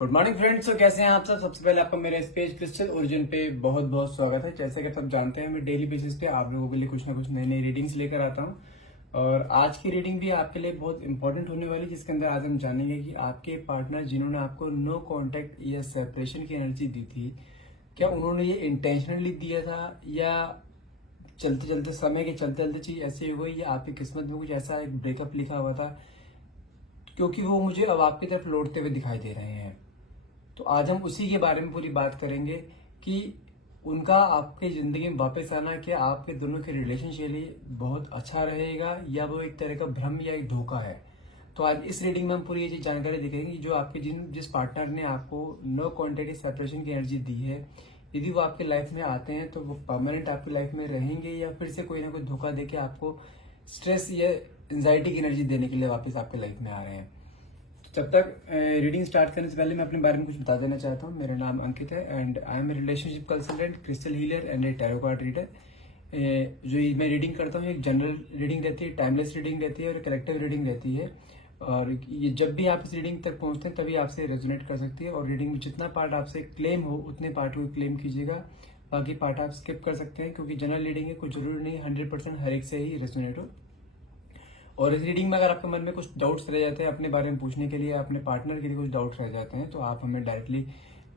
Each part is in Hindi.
Good morning friends. तो कैसे हैं आप सब। सबसे पहले आपका मेरे स्पेस क्रिस्टल ओरिजिन पे बहुत बहुत स्वागत है। जैसे कि सब जानते हैं मैं डेली बेसिस पे आप लोगों के लिए कुछ ना कुछ नई नई रीडिंग्स लेकर आता हूं और आज की रीडिंग भी आपके लिए बहुत इंपॉर्टेंट होने वाली है, जिसके अंदर आज हम जानेंगे कि आपके पार्टनर जिन्होंने आपको नो कांटेक्ट या सेपरेशन की एनर्जी दी थी, क्या उन्होंने ये इंटेंशनली दिया था या चलते चलते समय के चलते चलते चीज ऐसी हो गई या आपकी किस्मत में कुछ ऐसा एक ब्रेकअप लिखा हुआ था, क्योंकि वो मुझे अब आपकी तरफ लौटते हुए दिखाई दे रहे हैं। तो आज हम उसी के बारे में पूरी बात करेंगे कि उनका आपके जिंदगी में वापस आना क्या आपके दोनों के रिलेशनशिप के लिए बहुत अच्छा रहेगा या वो एक तरह का भ्रम या एक धोखा है। तो आज इस रीडिंग में हम पूरी ये चीज जानकारी दिखेंगे कि जो आपके जिस पार्टनर ने आपको नो कॉन्टेक्ट सेपरेशन की एनर्जी दी है, यदि वो आपके लाइफ में आते हैं तो वो परमानेंट आपकी लाइफ में रहेंगे या फिर से कोई ना कोई धोखा देके आपको स्ट्रेस या एंजाइटी की एनर्जी देने के लिए वापस आपके लाइफ में आ रहे हैं। जब तक रीडिंग स्टार्ट करने से पहले मैं अपने बारे में कुछ बता देना चाहता हूँ। मेरा नाम अंकित है and I am a relationship consultant, crystal healer and a tarot card reader. जो मैं रीडिंग करता हूँ एक जनरल रीडिंग रहती है, टाइमलेस रीडिंग रहती है और कलेक्टिव रीडिंग रहती है। और ये जब भी आप इस रीडिंग तक पहुंचते हैं तभी आपसे रेजोनेट कर सकती है और रीडिंग में जितना पार्ट आपसे क्लेम हो उतने पार्ट को क्लेम कीजिएगा, बाकी पार्ट आप स्किप कर सकते हैं क्योंकि जनरल रीडिंग है, कुछ जरूरी नहीं 100% हर एक से ही रेजोनेट हो। और इस रीडिंग में अगर आपके मन में कुछ डाउट्स रह जाते हैं अपने बारे में पूछने के लिए, अपने पार्टनर के लिए कुछ डाउट्स रह जाते हैं, तो आप हमें डायरेक्टली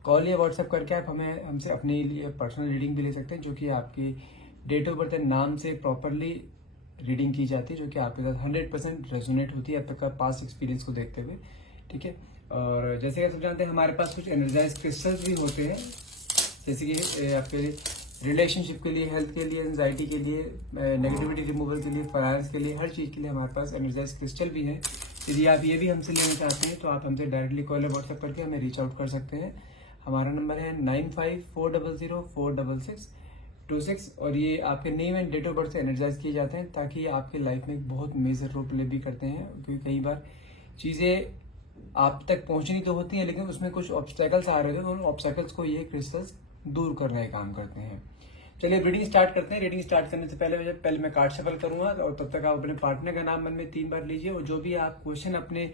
कॉल या व्हाट्सएप करके आप हमसे अपने लिए पर्सनल रीडिंग भी ले सकते हैं, जो कि आपकी डेट ऑफ बर्थ एंड नाम से प्रॉपरली रीडिंग की जाती है, जो कि आपके साथ 100% रेजोनेट होती है अब तक का पास्ट एक्सपीरियंस को देखते हुए। ठीक है। और जैसे कि आप सब जानते हैं हमारे पास कुछ एनर्जाइज क्रिस्टल्स भी होते हैं, जैसे कि आपके रिलेशनशिप के लिए, हेल्थ के लिए, एंजाइटी के लिए, नेगेटिविटी रिमूवल के लिए, फायर्स के लिए, हर चीज के लिए हमारे पास एनर्जाइज क्रिस्टल भी है। यदि आप ये भी हमसे लेना चाहते हैं तो आप हमसे डायरेक्टली कॉल या व्हाट्सएप करके हमें रीच आउट कर सकते हैं। हमारा नंबर है 9540046626 और ये आपके name and date of birth से एनर्जाइज किए जाते हैं ताकि ये आपके लाइफ में एक बहुत मेजर रोल प्ले भी करते हैं, क्योंकि कई बार चीजें आप तक पहुंचनी तो होती है लेकिन उसमें कुछ ऑब्स्टेकल्स आ रहे हैं, उन ऑब्स्टेकल्स को ये क्रिस्टल्स दूर करने का काम करते हैं। चलिए रीडिंग स्टार्ट करते हैं। रीडिंग स्टार्ट करने से पहले मैं कार्ड शफल करूंगा और तब तक आप अपने पार्टनर का नाम मन में 3 बार लीजिए और जो भी आप क्वेश्चन अपने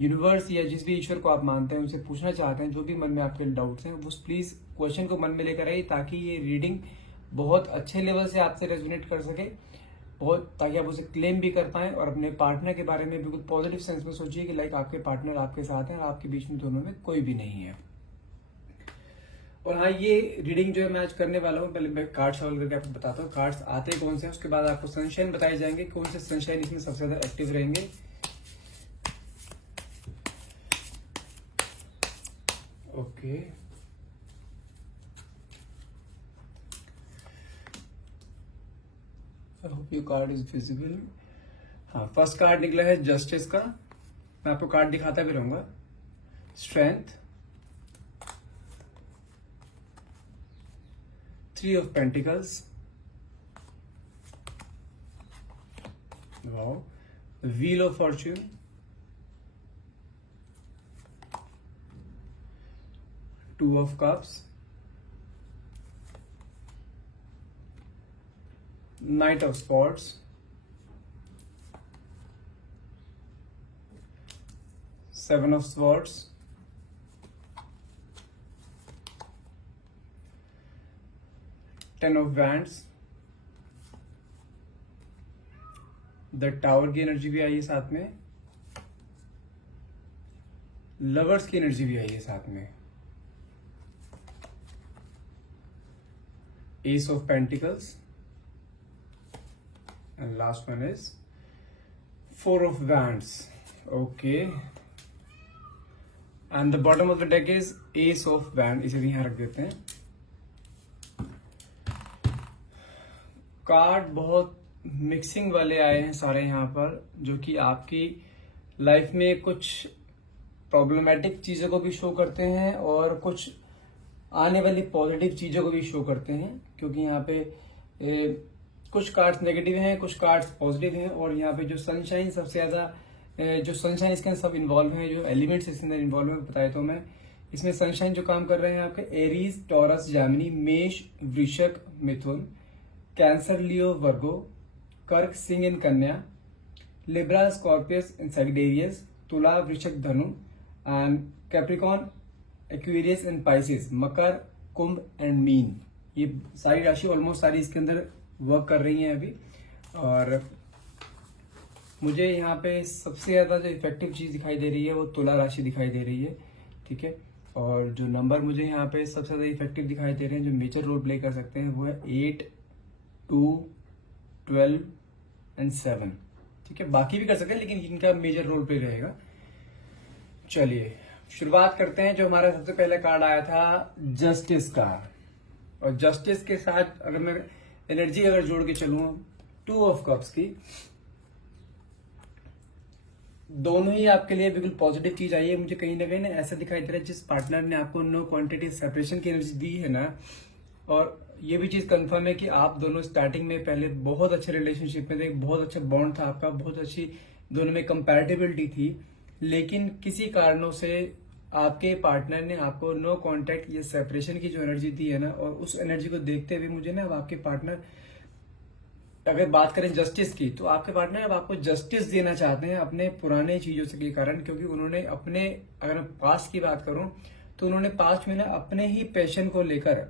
यूनिवर्स या जिस भी ईश्वर को आप मानते हैं उनसे पूछना चाहते हैं, जो भी मन में आपके डाउट्स हैं, वो प्लीज क्वेश्चन को मन में लेकर आइए ताकि ये रीडिंग बहुत अच्छे लेवल से आपसे रेजोनेट कर सके, बहुत ताकि आप उसे क्लेम भी कर पाएं और अपने पार्टनर के बारे में बिल्कुल पॉजिटिव सेंस में सोचिए कि लाइक आपके पार्टनर आपके साथ हैं और आपके बीच में दोनों में कोई भी नहीं है। और हाँ, ये रीडिंग जो है मैं आज करने वाला हूँ, पहले मैं कार्ड शफल करके आपको बताता हूँ कार्ड्स आते कौन से हैं, उसके बाद आपको सनशाइन बताए जाएंगे कौन से सनशाइन इसमें सबसे ज्यादा एक्टिव रहेंगे। Okay, I hope your card is visible. हाँ, फर्स्ट कार्ड निकला है जस्टिस का। मैं आपको कार्ड दिखाता भी रहूंगा। Strength, 3 of Pentacles, wow, the Wheel of Fortune, Two of Cups, Knight of Swords, Seven of Swords, Ten of Wands, the tower की एनर्जी भी आई है साथ में, लवर्स की एनर्जी भी आई है साथ में, S of pentacles and last one is 4 of Wands. Okay, and the bottom of the deck is S of Wands. इसे भी यहां रख देते हैं। कार्ड बहुत मिक्सिंग वाले आए हैं सारे यहाँ पर, जो कि आपकी लाइफ में कुछ प्रॉब्लमेटिक चीजों को भी शो करते हैं और कुछ आने वाली पॉजिटिव चीजों को भी शो करते हैं, क्योंकि यहाँ पे कुछ कार्ड्स नेगेटिव हैं, कुछ कार्ड्स पॉजिटिव हैं। और यहाँ पे जो सनशाइन सबसे ज्यादा जो सनशाइन इसके अंदर सब इन्वॉल्व हैं, जो एलिमेंट्स इसके अंदर इन्वॉल्व है बताया तो मैं इसमें सनशाइन जो काम कर रहे हैं आपके एरीज, टॉरस, जामिनी, मेष, वृश्चिक, मिथुन, कैंसर, लियो, वर्गो, कर्क, सिंह इन कन्या, लिब्रा, स्कॉर्पियस इन सैजिटेरियस, तुला, वृश्चिक, धनु and Capricorn Aquarius and Pisces, Makar, Kumbh and mean, ये सारी राशि ऑलमोस्ट सारी इसके अंदर वर्क कर रही हैं अभी। और मुझे यहाँ पे सबसे ज्यादा जो इफेक्टिव चीज दिखाई दे रही है वो तुला राशि दिखाई दे रही है, ठीक है। और जो नंबर मुझे यहाँ पे सबसे ज्यादा इफेक्टिव दिखाई दे रहे हैं, जो मेजर रोल प्ले कर सकते हैं, वो है 8, 2, 12 एंड 7, ठीक है। बाकी भी कर सकते हैं लेकिन इनका मेजर रोल प्ले रहेगा। चलिए शुरुआत करते हैं। जो हमारा सबसे पहले कार्ड आया था जस्टिस का, और जस्टिस के साथ अगर मैं एनर्जी अगर जोड़ के चलूं 2 ऑफ कप्स की, दोनों ही आपके लिए बिल्कुल पॉजिटिव चीज आई है। मुझे कहीं ना कहीं ना ऐसा दिखाई दे रहा है जिस पार्टनर ने आपको नो क्वांटिटी सेपरेशन की एनर्जी दी है ना, और ये भी चीज कंफर्म है कि आप दोनों स्टार्टिंग में पहले बहुत अच्छे रिलेशनशिप में थे, बहुत अच्छा बॉन्ड था आपका, बहुत अच्छी दोनों में कंपैटिबिलिटी थी, लेकिन किसी कारणों से आपके पार्टनर ने आपको नो कांटेक्ट या सेपरेशन की जो एनर्जी दी है ना, और उस एनर्जी को देखते हुए मुझे ना अब आपके पार्टनर, अगर बात करें जस्टिस की, तो आपके पार्टनर अब आपको जस्टिस देना चाहते हैं अपने पुराने चीजों से के कारण, क्योंकि उन्होंने अपने, अगर मैं पास्ट की बात करूं तो उन्होंने पास्ट में ना अपने ही पैशन को लेकर,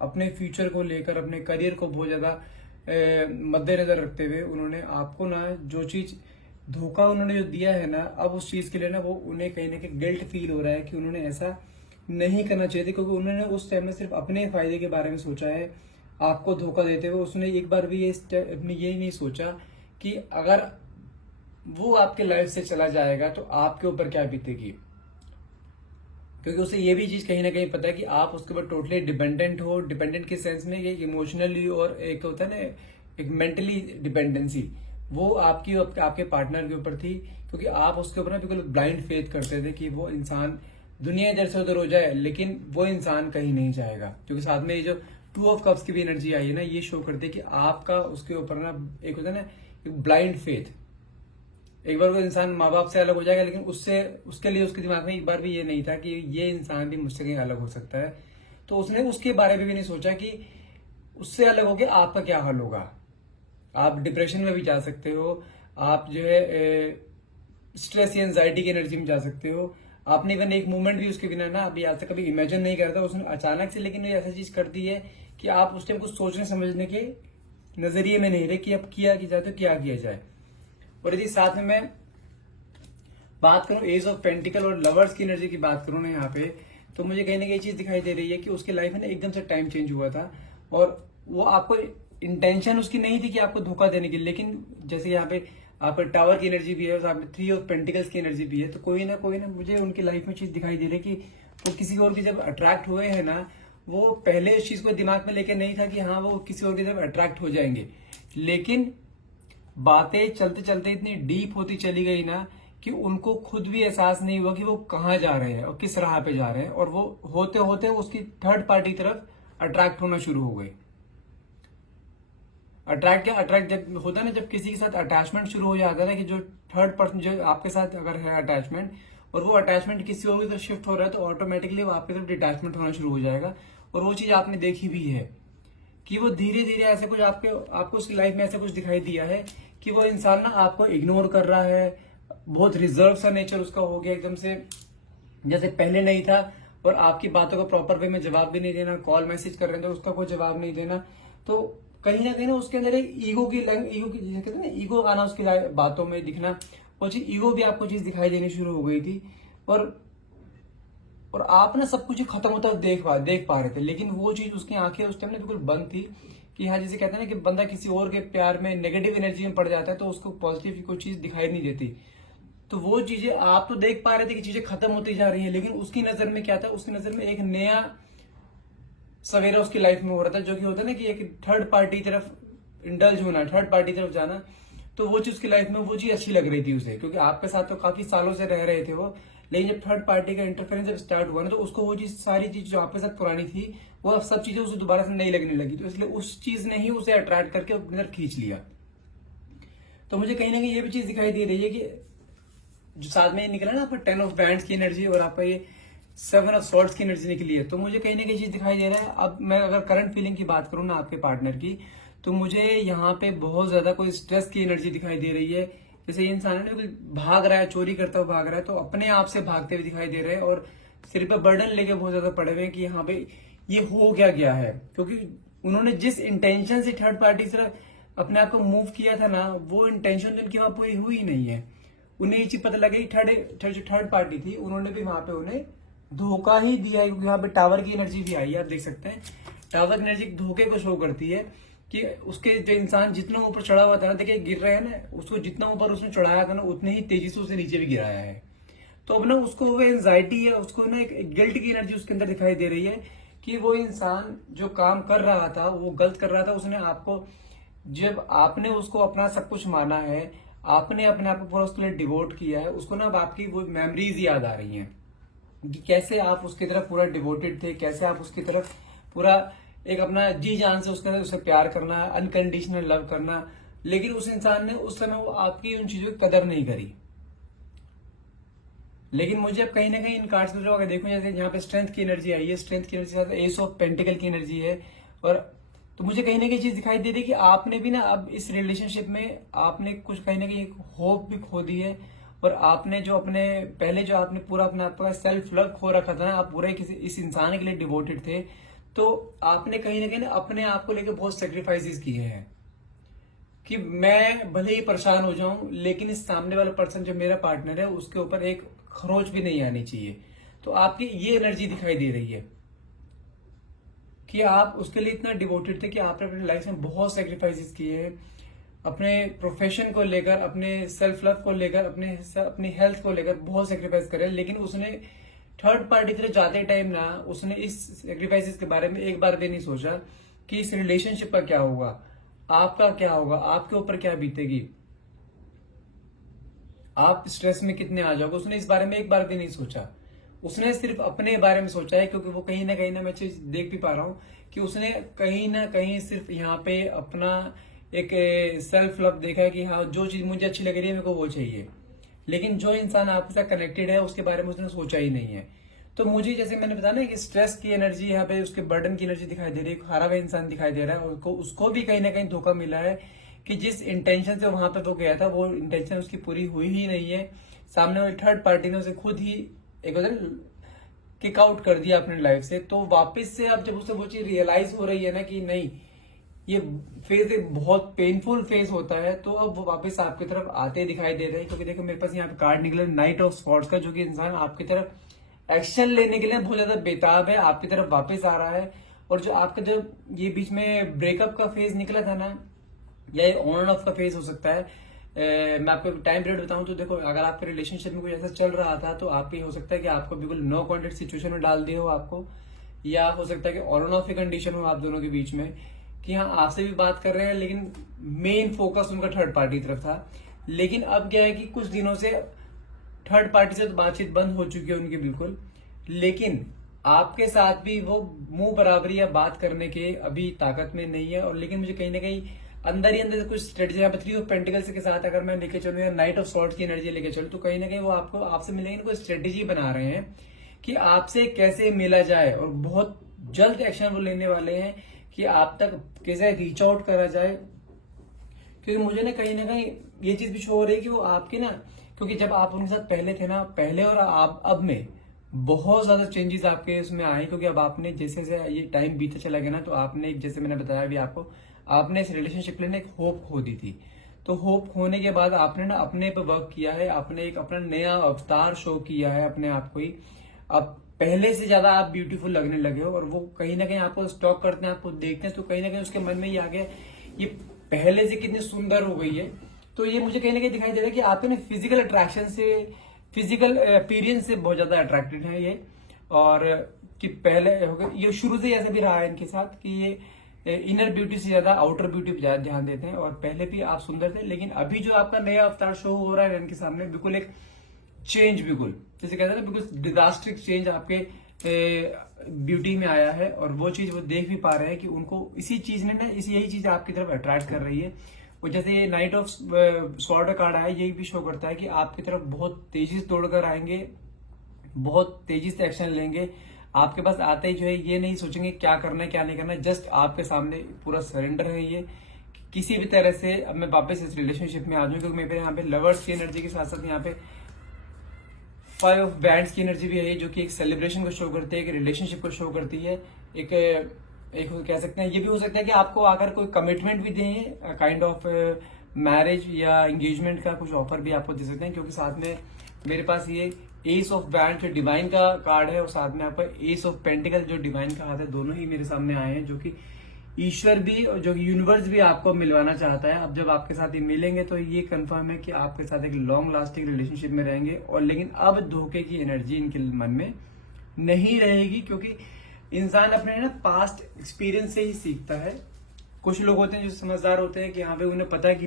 अपने फ्यूचर को लेकर, अपने करियर को बहुत ज्यादा मद्देनजर रखते हुए उन्होंने आपको ना जो चीज धोखा उन्होंने जो दिया है ना, अब उस चीज के लिए ना वो उन्हें कहीं ना कहीं गिल्ट फील हो रहा है कि उन्होंने ऐसा नहीं करना चाहिए था, क्योंकि उन्होंने उस टाइम में सिर्फ अपने फायदे के बारे में सोचा है। आपको धोखा देते हुए उसने एक बार भी ये नहीं सोचा कि अगर वो आपके लाइफ से चला जाएगा तो आपके ऊपर क्या बीतेगी, क्योंकि उसे ये भी चीज कहीं ना कहीं पता है कि आप उसके ऊपर टोटली डिपेंडेंट हो। डिपेंडेंट के सेंस में ये इमोशनली और एक होता है ना एक मेंटली डिपेंडेंसी, वो आपके पार्टनर के ऊपर थी, क्योंकि आप उसके ऊपर ना बिल्कुल ब्लाइंड फेथ करते थे कि वो इंसान दुनिया इधर से उधर हो जाए लेकिन वो इंसान कहीं नहीं जाएगा। क्योंकि साथ में ये जो 2 ऑफ कप्स की भी एनर्जी आई है ना, ये शो करती है कि आपका उसके ऊपर ना एक होता है ना एक ब्लाइंड फेथ। एक बार वो इंसान माँ बाप से अलग हो जाएगा, लेकिन उसके लिए उसके दिमाग में एक बार भी ये नहीं था कि ये इंसान भी मुझसे कहीं अलग हो सकता है। तो उसने उसके बारे में भी नहीं सोचा कि उससे अलग होकर आपका क्या हाल होगा। आप डिप्रेशन में भी जा सकते हो, आप जो है स्ट्रेस या एंजाइटी की एनर्जी में जा सकते हो। आपने इवन एक मूवमेंट भी उसके बिना ना अभी आज तक कभी इमेजिन नहीं करता, उसने अचानक से लेकिन ये ऐसा चीज कर दी है कि आप उस टाइम कुछ सोचने समझने के नजरिए में नहीं रहे कि अब किया जाए तो क्या किया जाए। और यदि साथ में मैं बात करूं एज ऑफ पेंटिकल और लवर्स की एनर्जी की बात करूं ना यहाँ पे, तो मुझे कहीं ना कहीं चीज दिखाई दे रही है कि उसके लाइफ में ना एकदम से टाइम चेंज हुआ था, और वो आपको इंटेंशन उसकी नहीं थी कि आपको धोखा देने की, लेकिन जैसे यहाँ पे आप टावर की एनर्जी भी है और साथ में 3 ऑफ पेंटिकल्स की एनर्जी भी है, तो कोई ना मुझे उनकी लाइफ में चीज दिखाई दे रही है कि वो किसी और की जब अट्रैक्ट हुए हैं ना, वो पहले इस चीज को दिमाग में लेके नहीं था कि हाँ वो किसी और की जब अट्रैक्ट हो जाएंगे, लेकिन बातें चलते चलते इतनी डीप होती चली गई ना कि उनको खुद भी एहसास नहीं हुआ कि वो कहाँ जा रहे हैं और किस राह पे जा रहे हैं, और वो होते होते उसकी थर्ड पार्टी तरफ अट्रैक्ट होना शुरू हो गए। अट्रैक्ट जब होता है ना, जब किसी के साथ अटैचमेंट शुरू हो जाता है ना, कि जो थर्ड पर्सन जो आपके साथ अगर है अटैचमेंट, और वो अटैचमेंट किसी और की तरफ शिफ्ट हो रहा है, तो ऑटोमेटिकली वो आपकी तरफ डिटैचमेंट होना शुरू हो जाएगा। और वो चीज आपने देखी भी है कि वो धीरे धीरे ऐसे कुछ आपको उसकी लाइफ में ऐसा कुछ दिखाई दिया है कि वो इंसान ना आपको इग्नोर कर रहा है, बहुत रिजर्व सा नेचर उसका हो गया एकदम से, जैसे पहले नहीं था, और आपकी बातों को प्रॉपर वे में जवाब भी नहीं देना, कॉल मैसेज कर रहे हैं तो उसका कोई जवाब नहीं देना। तो कहीं ना उसके अंदर एक ईगो की जैसे कहते हैं ना, ईगो आना उसकी बातों में दिखना, वो चीज ईगो भी आपको चीज दिखाई देनी शुरू हो गई थी, और आप ना सब कुछ खत्म होता देख पा रहे थे, लेकिन वो चीज उसकी आंखें उस टाइम में बिल्कुल बंद थी कि हाँ, जैसे कहते हैं ना कि बंदा किसी और के प्यार में नेगेटिव एनर्जी में पड़ जाता है तो उसको पॉजिटिव कोई चीज दिखाई नहीं देती। तो वो चीजें आप तो देख पा रहे थे कि चीजें खत्म होती जा रही है, लेकिन उसकी नजर में क्या था, उसकी नजर में एक नया सवेरा उसकी लाइफ में हो रहा था, जो कि होता है ना कि एक थर्ड पार्टी तरफ इंडल्ज होना, थर्ड पार्टी तरफ जाना। तो वो चीज उसकी लाइफ में वो चीज अच्छी लग रही थी उसे, क्योंकि आपके साथ तो काफी सालों से रह रहे थे वो, लेकिन जब थर्ड पार्टी का इंटरफेरेंस जब स्टार्ट हुआ ना, तो उसको वो चीज, सारी चीज जो आपके साथ पुरानी थी, वो अब सब चीजें उसे दोबारा से नहीं लगने लगी। तो इसलिए उस चीज ने ही उसे अट्रैक्ट करके अपनी तरफ खींच लिया। तो मुझे कहीं ना कहीं ये भी चीज दिखाई दे रही है कि जो साथ में निकला ना आपका 10 ऑफ बैंड्स की एनर्जी और आपका ये 7 ऑफ सॉर्ड्स की एनर्जी निकली है, तो मुझे कहीं ना कहीं चीज दिखाई दे रहा है। अब मैं अगर करंट फीलिंग की बात करूं ना आपके पार्टनर की, तो मुझे यहाँ पे बहुत ज्यादा कोई स्ट्रेस की एनर्जी दिखाई दे रही है। जैसे ये इंसान है ना भाग रहा है, चोरी करता हुआ भाग रहा है, तो अपने आप से भागते हुए दिखाई दे रहे हैं, और सिर पे बर्डन लेके बहुत ज्यादा पड़े हुए हैं कि यहाँ पे ये हो क्या गया है, क्योंकि उन्होंने जिस इंटेंशन से थर्ड पार्टी से अपने आप को मूव किया था ना, वो इंटेंशन तो इनकी वहां पूरी हुई ही नहीं है। उन्हें ये चीज पता लगा कि थर्ड पार्टी थी, उन्होंने भी वहां पे उन्हें धोखा ही दिया है, क्योंकि वहां पे टावर की एनर्जी भी आई है। आप देख सकते हैं टावर की एनर्जी धोखे को शो करती है कि उसके जो इंसान जितना ऊपर चढ़ा हुआ था ना, देखिए गिर रहे हैं ना, उसको जितना ऊपर उसने चढ़ाया था ना, उतने ही तेजी से उसे नीचे भी गिराया है। तो अब ना उसको वो एंजाइटी है, उसको ना एक गिल्ट की एनर्जी उसके अंदर दिखाई दे रही है कि वो इंसान जो काम कर रहा था वो गलत कर रहा था। उसने आपको, जब आपने उसको अपना सब कुछ माना है, आपने अपने आप को पूरा उसके लिए डिवोट किया है, उसको ना अब आपकी वो मेमोरीज याद आ रही हैं कि कैसे आप उसकी तरफ पूरा डिवोटेड थे, कैसे आप उसकी तरफ पूरा एक अपना जी जान से उसे प्यार करना, अनकंडीशनल लव करना। लेकिन उस इंसान ने उस समय वो आपकी उन चीजों की कदर नहीं करी। लेकिन मुझे अब कहीं ना कहीं इन कार्ड्स में अगर देखूं, जैसे यहाँ पे स्ट्रेंथ की एनर्जी आई है, स्ट्रेंथ की एनर्जी के साथ एस ऑफ पेंटिकल की एनर्जी है, और तो मुझे कहीं ना कहीं चीज दिखाई दे रही है कि आपने भी ना अब इस रिलेशनशिप में आपने कुछ कहीं ना कहीं एक होप भी खो दी है, और आपने जो अपने पहले जो आपने पूरा अपना आपका सेल्फ लव खो रखा था ना, आप पूरे किसी इस इंसान के लिए डिवोटेड थे, तो आपने कहीं ना अपने आप को लेकर बहुत सेक्रीफाइसेस किए हैं कि मैं भले ही परेशान हो जाऊं, लेकिन इस सामने वाला पर्सन जो मेरा पार्टनर है उसके ऊपर एक खरोच भी नहीं आनी चाहिए। तो आपकी ये एनर्जी दिखाई दे रही है कि आप उसके लिए इतना डिवोटेड थे कि आपने अपनी लाइफ में बहुत सेक्रीफाइसेस किए हैं, अपने प्रोफेशन को लेकर, अपने सेल्फ लव को लेकर, अपनी हेल्थ को लेकर बहुत सेक्रीफाइस करे। लेकिन उसने थर्ड पार्टी तरफ जाते टाइम ना, उसने इस सेक्रीफाइसेस के बारे में एक बार भी नहीं सोचा कि इस रिलेशनशिप का क्या होगा, आपका क्या होगा, आपके ऊपर क्या बीतेगी, आप स्ट्रेस में कितने आ जाओगे। उसने इस बारे में एक बार भी नहीं सोचा। उसने सिर्फ अपने बारे में सोचा है, क्योंकि वो कहीं ना मैं चीज देख भी पा रहा हूं कि उसने कहीं ना कहीं सिर्फ यहाँ पे अपना एक सेल्फ लव देखा है कि हाँ जो चीज मुझे अच्छी लग रही है मेरे को वो चाहिए। लेकिन जो इंसान आपके साथ कनेक्टेड है उसके बारे में उसने सोचा ही नहीं है। तो मुझे जैसे मैंने बताया ना कि स्ट्रेस की एनर्जी यहाँ पे, उसके बर्डन की एनर्जी दिखाई दे रही है, हारा हुआ इंसान दिखाई दे रहा है, उसको भी कहीं ना कहीं धोखा मिला है कि जिस इंटेंशन से वहां पे वो गया था वो इंटेंशन उसकी पूरी हुई ही नहीं है। सामने वाली थर्ड पार्टी ने उसे खुद ही एक किक आउट कर दिया अपने लाइफ से। तो वापस से अब जब उसे वो चीज रियलाइज हो रही है ना कि नहीं, ये फेज एक बहुत पेनफुल फेज होता है, तो अब वो वापस आपकी तरफ आते दिखाई दे रहे हैं। क्योंकि देखो मेरे पास यहाँ पे कार्ड निकला नाइट ऑफ स्वॉर्ड्स का, जो कि इंसान आपकी तरफ एक्शन लेने के लिए बहुत ज्यादा बेताब है, आपकी तरफ वापस आ रहा है। और जो आपका जब ये बीच में ब्रेकअप का फेज निकला था ना, या ये ऑन एंड ऑफ का फेज हो सकता है, मैं आपको टाइम पीरियड बताऊं तो देखो, अगर आपके रिलेशनशिप में कुछ ऐसा चल रहा था तो आप हो सकता है कि आपको बिल्कुल नो कॉन्टेक्ट सिचुएशन में डाल दिया हो आपको, या हो सकता है कि ऑन एंड ऑफ की कंडीशन हो आप दोनों के बीच में कि हाँ आपसे भी बात कर रहे हैं, लेकिन मेन फोकस उनका थर्ड पार्टी की तरफ था। लेकिन अब क्या है कि कुछ दिनों से थर्ड पार्टी से तो बातचीत बंद हो चुकी है उनकी बिल्कुल, लेकिन आपके साथ भी वो मुंह बराबरी या बात करने के अभी ताकत में नहीं है। और लेकिन मुझे कहीं ना कहीं अंदर ही अंदर कुछ स्ट्रेटेजी, यहाँ पे थ्री ऑफ पेंटिकल्स के साथ अगर मैं लेके चलूँ या नाइट ऑफ सॉर्ड्स की एनर्जी लेके चलूँ, तो कहीं ना कहीं वो आपको आपसे मिलेंगे, कोई स्ट्रेटेजी बना रहे हैं कि आपसे कैसे मिला जाए, और बहुत जल्द एक्शन वो लेने वाले हैं कि आप तक कैसे रीच आउट करा जाए। क्योंकि मुझे ना कहीं ये चीज भी शो हो रही है कि वो आपकी ना, क्योंकि जब आप उनके साथ पहले थे ना, पहले और आप अब में बहुत ज्यादा चेंजेस आपके उसमें आए, क्योंकि अब आपने जैसे जैसे ये टाइम बीते चला गया ना, तो आपने जैसे मैंने बताया भी आपको, आपने इस रिलेशनशिप में एक होप खो दी थी। तो होप खोने के बाद आपने ना अपने पे वर्क किया है, आपने एक अपना नया अवतार शो किया है अपने आप को ही। अब पहले से ज्यादा आप ब्यूटीफुल लगने लगे हो, और वो कहीं ना कहीं आपको स्टॉक करते हैं, आपको देखते हैं, तो कहीं ना कहीं उसके मन में ये आ गया ये पहले से कितनी सुंदर हो गई है। तो ये मुझे कहीं ना कहीं दिखाई दे रहा है कि आप ना फिजिकल अट्रैक्शन से, फिजिकल अपीयरेंस से बहुत ज्यादा अट्रैक्टेड है ये, और कि पहले हो गया ये शुरू से ऐसा भी रहा है इनके साथ कि ये इनर ब्यूटी से ज्यादा आउटर ब्यूटी पे ज्यादा ध्यान देते हैं। और पहले भी आप सुंदर थे, लेकिन अभी जो आपका नया अवतार शो हो रहा है इनके सामने, बिल्कुल एक चेंज, बिल्कुल जैसे कहते हैं ना, बिल्कुल डिजास्ट्रिक चेंज आपके ब्यूटी में आया है। और वो चीज वो देख भी पा रहे हैं कि उनको इसी चीज ने ना, यही चीज आपकी तरफ अट्रैक्ट कर रही है। और जैसे ये नाइट ऑफ स्वॉर्ड कार्ड आया, यही भी शो करता है कि आपकी तरफ बहुत तेजी से दौड़कर आएंगे, बहुत तेजी से एक्शन लेंगे। आपके पास आते ही जो है ये नहीं सोचेंगे क्या करना है क्या नहीं करना है, जस्ट आपके सामने पूरा सरेंडर है ये किसी भी तरह से। अब मैं वापस इस रिलेशनशिप में आ जाऊं, क्योंकि मेरे यहाँ पे लवर्स की एनर्जी के साथ साथ यहाँ पे फाइव ऑफ बैंड्स की एनर्जी भी है, जो कि एक सेलिब्रेशन को शो करती है, एक रिलेशनशिप को शो करती है। एक कह सकते हैं, ये भी हो सकता है कि आपको आकर कोई कमिटमेंट भी दें, काइंड ऑफ मैरिज या एंगेजमेंट का कुछ ऑफर भी आपको दे सकते हैं, क्योंकि साथ में मेरे पास ये एस ऑफ बैंड जो डिवाइन का कार्ड है और साथ में आपका एस ऑफ पेंटिकल जो डिवाइन का हाथ है, दोनों ही मेरे सामने आए हैं, जो कि ईश्वर भी और जो यूनिवर्स भी आपको मिलवाना चाहता है। अब जब आपके साथ ये मिलेंगे तो ये कंफर्म है कि आपके साथ एक लॉन्ग लास्टिंग रिलेशनशिप में रहेंगे। और लेकिन अब धोखे की एनर्जी इनके मन में नहीं रहेगी, क्योंकि इंसान अपने ना पास्ट एक्सपीरियंस से ही सीखता है। कुछ लोग होते हैं जो समझदार होते हैं कि हाँ भाई उन्हें पता है कि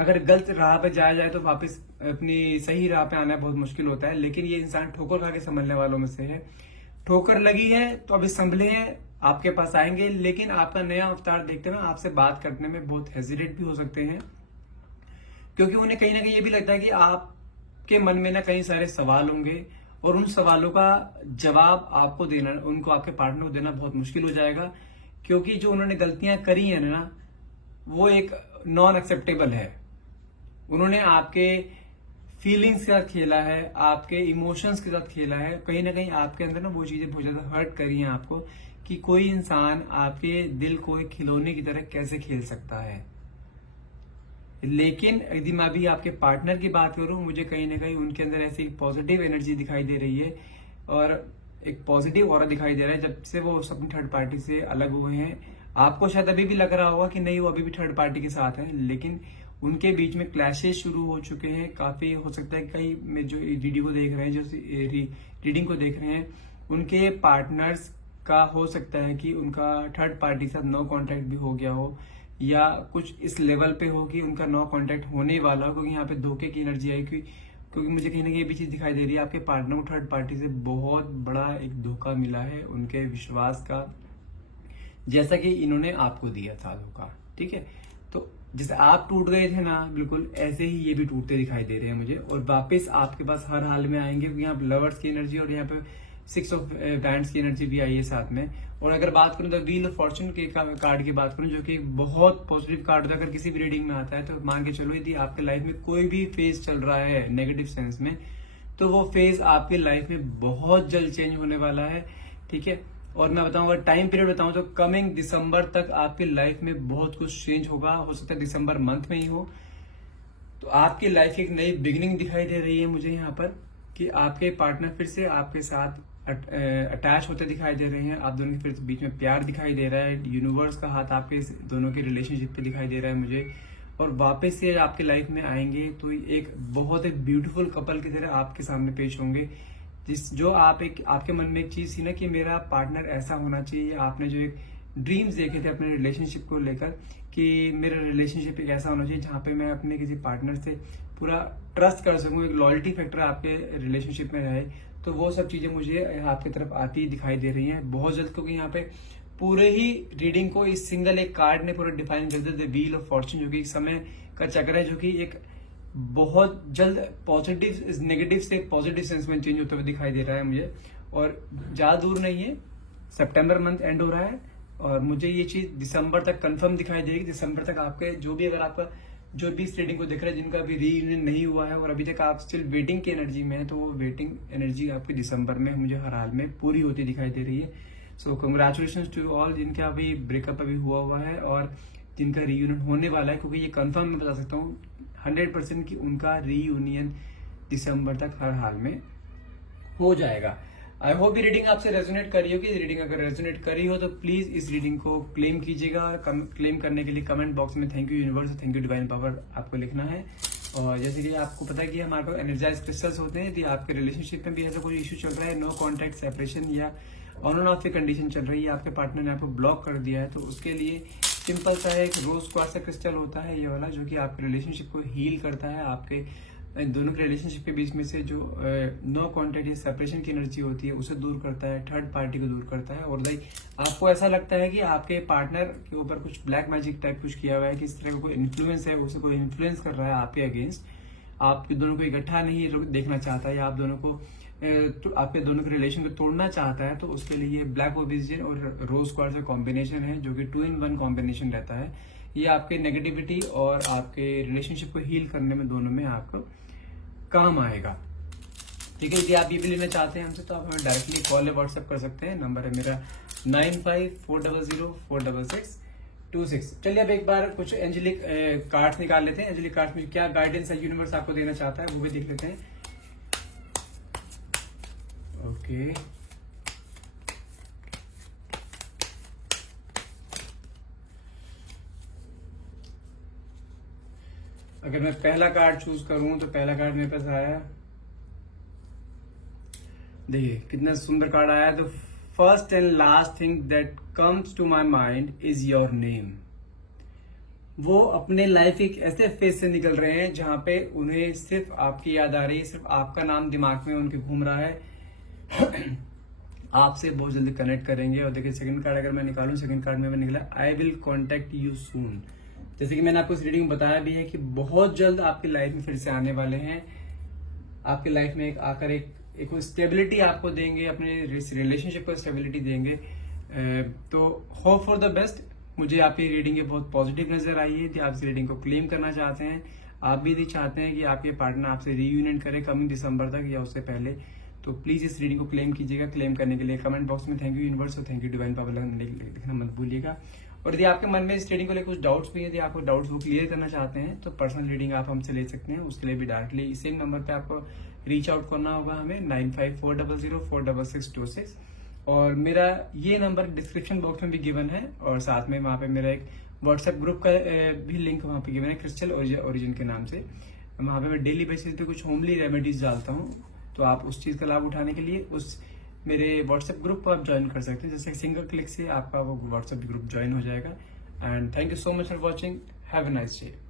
अगर गलत राह पे जाया जाए तो वापस अपनी सही राह पे आना बहुत मुश्किल होता है। लेकिन ये इंसान ठोकर खा के संभलने वालों में से है। ठोकर लगी है तो अभी संभले हैं, आपके पास आएंगे, लेकिन आपका नया अवतार देखते ना आपसे बात करने में बहुत हेजिटेट भी हो सकते हैं, क्योंकि उन्हें कहीं ना कहीं ये भी लगता है कि आपके मन में ना कई सारे सवाल होंगे और उन सवालों का जवाब आपको देना, उनको आपके पार्टनर को देना बहुत मुश्किल हो जाएगा, क्योंकि जो उन्होंने गलतियां करी है ना वो एक नॉन एक्सेप्टेबल है। उन्होंने आपके फीलिंग्स के साथ खेला है, आपके इमोशंस के साथ खेला है, कहीं ना कहीं आपके अंदर ना वो चीजें बहुत ज्यादा हर्ट करी हैं आपको, कि कोई इंसान आपके दिल को एक खिलौने की तरह कैसे खेल सकता है। लेकिन यदि मैं अभी आपके पार्टनर की बात करूं, मुझे कहीं ना कहीं उनके अंदर ऐसी पॉजिटिव एनर्जी दिखाई दे रही है और एक पॉजिटिव ऑरा दिखाई दे रहा है जब से वो अपनी थर्ड पार्टी से अलग हुए हैं। आपको शायद अभी भी लग रहा होगा कि नहीं वो अभी भी थर्ड पार्टी के साथ है, लेकिन उनके बीच में क्लैशेस शुरू हो चुके हैं। काफी हो सकता है कई में जो रीडिंग को देख रहे हैं, जो रीडिंग को देख रहे हैं, उनके पार्टनर्स का हो सकता है कि उनका थर्ड पार्टी के साथ नो कॉन्टेक्ट भी हो गया हो, या कुछ इस लेवल पे हो कि उनका नो कॉन्टेक्ट होने वाला हो, क्योंकि यहाँ पे धोखे की एनर्जी आई। क्योंकि मुझे कहीं ना कहीं ये भी चीज दिखाई दे रही है, आपके पार्टनर को थर्ड पार्टी से बहुत बड़ा एक धोखा मिला है, उनके विश्वास का, जैसा कि इन्होंने आपको दिया था धोखा। ठीक है, तो जैसे आप टूट गए थे ना, बिल्कुल ऐसे ही ये भी टूटते दिखाई दे रहे हैं मुझे, और वापस आपके पास हर हाल में आएंगे, क्योंकि यहाँ लवर्स की एनर्जी और यहाँ पे सिक्स ऑफ बैंड्स की एनर्जी भी आई है साथ में। और अगर बात करूं तो व्हील ऑफ फॉर्चून के कार्ड की बात करूं, जो कि बहुत पॉजिटिव कार्ड अगर किसी भी रीडिंग में आता है, तो मान के चलो यदि आपके लाइफ में कोई भी फेज चल रहा है नेगेटिव सेंस में, तो वो फेज आपके लाइफ में बहुत जल्द चेंज होने वाला है। ठीक है, और मैं बताऊं, अगर टाइम पीरियड बताऊं तो कमिंग दिसंबर तक आपकी लाइफ में बहुत कुछ चेंज होगा। हो सकता है दिसंबर मंथ में ही हो, तो आपकी लाइफ की एक नई बिगिनिंग दिखाई दे रही है मुझे यहाँ पर, कि आपके पार्टनर फिर से आपके साथ अटैच होते दिखाई दे रहे हैं। आप दोनों के फिर बीच में प्यार दिखाई दे रहा है, यूनिवर्स का हाथ आपके दोनों के रिलेशनशिप पे दिखाई दे रहा है मुझे, और वापस से आपके लाइफ में आएंगे तो एक बहुत एक ब्यूटीफुल कपल की तरह आपके सामने पेश होंगे। जो आपके मन में एक चीज थी ना कि मेरा पार्टनर ऐसा होना चाहिए, आपने जो एक ड्रीम्स देखे थे अपने रिलेशनशिप को लेकर कि मेरा रिलेशनशिप एक ऐसा होना चाहिए जहां पे मैं अपने किसी पार्टनर से पूरा ट्रस्ट कर सकूं, एक लॉयल्टी फैक्टर आपके रिलेशनशिप में रहे, तो वो सब चीजें मुझे आपकी तरफ आती दिखाई दे रही हैं बहुत जल्द। क्योंकि यहाँ पे पूरे ही रीडिंग को इस सिंगल एक कार्ड ने पूरा डिफाइन कर दिया, द व्हील ऑफ फॉर्चून, जो कि एक समय का चक्र है, जो कि एक बहुत जल्द पॉजिटिव नेगेटिव से पॉजिटिव सेंस में चेंज होते हुए दिखाई दे रहा है मुझे। और ज्यादा दूर नहीं है, सितंबर मंथ एंड हो रहा है और मुझे ये चीज दिसंबर तक कंफर्म दिखाई देगी। दिसंबर तक आपके जो भी, अगर आपका जो भी इस रीडिंग को देख रहा है जिनका अभी रीयूनियन नहीं हुआ है और अभी तक आप स्टिल वेटिंग की एनर्जी में है, तो वो वेटिंग एनर्जी आपकी दिसंबर में मुझे हर हाल में पूरी होती दिखाई दे रही है। सो कंग्रेचुलेशन टू ऑल जिनका अभी ब्रेकअप अभी हुआ है और जिनका रीयूनियन होने वाला है, क्योंकि ये कंफर्म मैं बता सकता हूँ 100% कि उनका रीयूनियन दिसंबर तक हर हाल में हो जाएगा। आई होप ये रीडिंग आपसे रेजोनेट करी होगी। रीडिंग अगर रेजोनेट करी हो तो प्लीज इस रीडिंग को क्लेम कीजिएगा। क्लेम करने के लिए कमेंट बॉक्स में thank you universe, thank you divine power आपको लिखना है। और जैसे कि आपको पता है कि हमारे पास एनर्जाइज क्रिस्टल्स होते हैं, यदि आपके रिलेशनशिप में भी ऐसा कोई इशू चल रहा है, नो कॉन्टैक्ट, सेपरेशन या ऑन एंड ऑफ की कंडीशन चल रही है, आपके पार्टनर ने आपको ब्लॉक कर दिया है, तो उसके लिए सिंपल सा है, एक रोज क्वार्ट्ज सा क्रिस्टल होता है ये वाला, जो कि आपके रिलेशनशिप को हील करता है। आपके दोनों के रिलेशनशिप के बीच में से जो नो कॉन्टैक्ट या सेपरेशन की एनर्जी होती है उसे दूर करता है, थर्ड पार्टी को दूर करता है। और लाइक आपको ऐसा लगता है कि आपके पार्टनर के ऊपर कुछ ब्लैक मैजिक टाइप कुछ किया हुआ है, कि इस तरह का कोई इन्फ्लुएंस है, उसे कोई इन्फ्लुएंस कर रहा है आपके अगेंस्ट, आपके दोनों को इकट्ठा नहीं देखना चाहता है, या आप दोनों को तो आपके दोनों के रिलेशन को तोड़ना चाहता है, तो उसके लिए ब्लैक ओबिजियन और रोज क्वार्ट्ज का कॉम्बिनेशन है, जो कि 2-in-1 कॉम्बिनेशन रहता है। ये आपके नेगेटिविटी और आपके रिलेशनशिप को हील करने में दोनों में आपको काम आएगा। ठीक है। यदि आप ये भी लेना चाहते हैं हमसे तो आप हमें डायरेक्टली कॉल या व्हाट्सएप कर सकते हैं। नंबर है मेरा 9540046626। चलिए अब एक बार कुछ एंजेलिक कार्ड्स निकाल लेते हैं। एंजेलिक कार्ड्स में क्या गाइडेंस है यूनिवर्स आपको देना चाहता है वो भी देख लेते हैं। ओके, अगर मैं पहला कार्ड चूज करूं तो पहला कार्ड मेरे पास आया, देखिए कितना सुंदर कार्ड आया। The first and last thing that comes to my mind is your name. वो अपने लाइफ एक ऐसे फेज से निकल रहे हैं जहां पे उन्हें सिर्फ आपकी याद आ रही है, सिर्फ आपका नाम दिमाग में उनके घूम रहा है। आपसे बहुत जल्दी कनेक्ट करेंगे। और देखिए सेकंड कार्ड अगर मैं निकालूं, सेकंड कार्ड में निकला I will contact you soon. जैसे कि मैंने आपको इस रीडिंग में बताया भी है कि बहुत जल्द आपकी लाइफ में फिर से आने वाले हैं। आपकी लाइफ में आकर एक स्टेबिलिटी आपको देंगे, अपने रिलेशनशिप को स्टेबिलिटी देंगे। तो होप फॉर द बेस्ट। मुझे आपकी रीडिंग ये बहुत पॉजिटिव नजर आई है। यदि आप इस रीडिंग को क्लेम करना चाहते हैं, आप भी यदि चाहते हैं कि आपके पार्टनर आपसे रीयूनियन करे कमिंग दिसंबर तक या उससे पहले, तो प्लीज इस रीडिंग को क्लेम कीजिएगा। क्लेम करने के लिए कमेंट बॉक्स में थैंक यू यूनिवर्स और थैंक यू डिवाइन पावर लिखना मत भूलिएगा। और यदि आपके मन में इस रीडिंग को लेकर कुछ डाउट्स भी हैं, यदि आपको डाउट्स वो क्लियर करना चाहते हैं तो पर्सनल रीडिंग आप हमसे ले सकते हैं। उसके लिए भी डायरेक्टली इसी नंबर पे आपको रीच आउट करना होगा हमें 9540046626। और मेरा ये नंबर डिस्क्रिप्शन बॉक्स में भी गिवन है और साथ में वहाँ पे मेरा एक व्हाट्सएप ग्रुप का भी लिंक वहाँ पे गिवन है क्रिस्टल ओरिजिन के नाम से। वहाँ पे मैं डेली बेसिस पे कुछ होमली रेमेडीज डालता हूँ, तो आप उस चीज का लाभ उठाने के लिए उस मेरे व्हाट्सएप ग्रुप को आप ज्वाइन कर सकते हैं। जैसे सिंगल क्लिक से आपका वो व्हाट्सएप ग्रुप ज्वाइन हो जाएगा। And thank you so much for watching. Have a nice day.